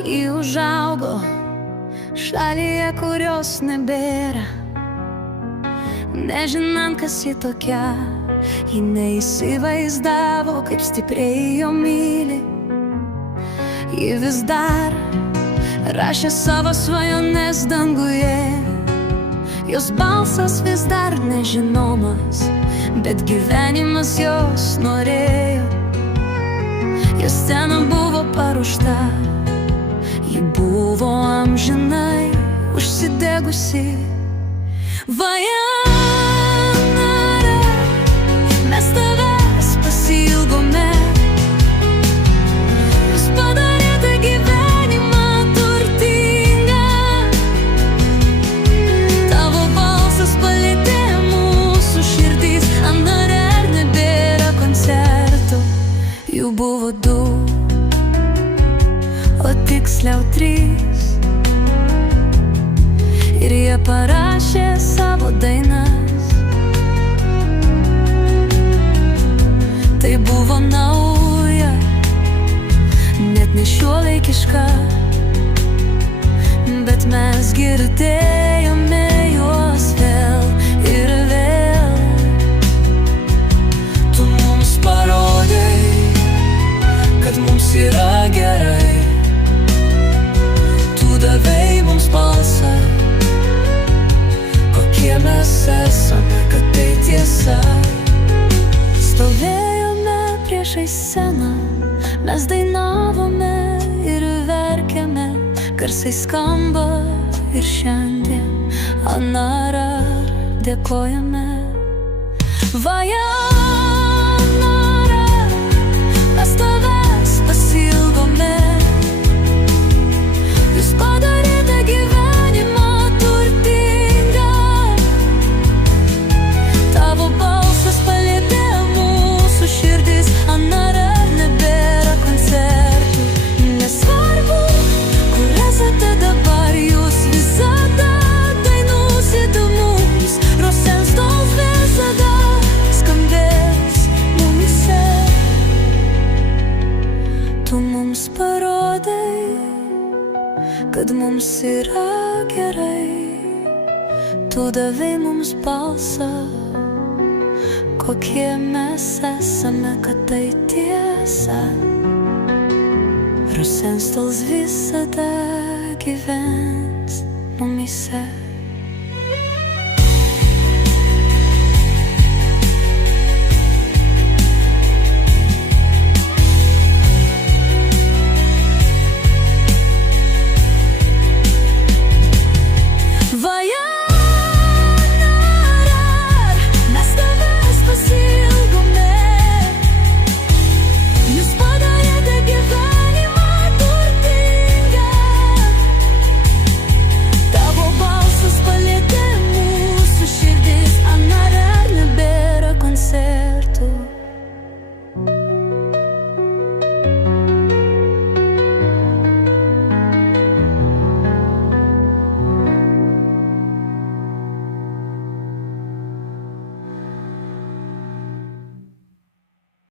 Ji užaugo šalyje, kurios nebėra. Nežinant, kas ji tokia, ji neįsivaizdavo, kaip stipriai jo myli. Ji vis dar rašė savo svajones danguje. Jos balsas vis dar nežinomas, bet gyvenimas jos norėjo. Jos scena buvo paruošta, ji buvo amžinai užsidegusi. Vajanara, mes tavęs pasiilgome. Jūs padarėte gyvenimą turtingą. Tavo balsas palietė mūsų širdys. Andare nebėra koncertų, jų buvo 2, o tiksliau 3. Ir jie parašė savo dainas. Tai buvo nauja, net ne šiuolaikiška, bet mes girdėjome juos vėl ir vėl. Tu mums parodei, kad mums yra gerai. Tu davei mums balsą, kokie mes esame, kad tai tiesa. Stovėjome priešais sceną, mes dainavome ir verkėme. Garsai skamba ir šiandien. Anara, dėkojame. Vajanara, mes tavęs pasiilgome. Jūs padarėte gyvenimą turtingą. Tavo balsas palietė mūsų širdis. Anara, nebėra koncertų. Nesvarbu, kur esate dabar, jūs visada dainuosite mums. Rosenstols visada skambės mumyse. Tu mums parodai, kad mums yra gerai. Tu davei mums balsą, kokie mes esame, kad tai tiesa. Rosenstols visada gyvens mumyse.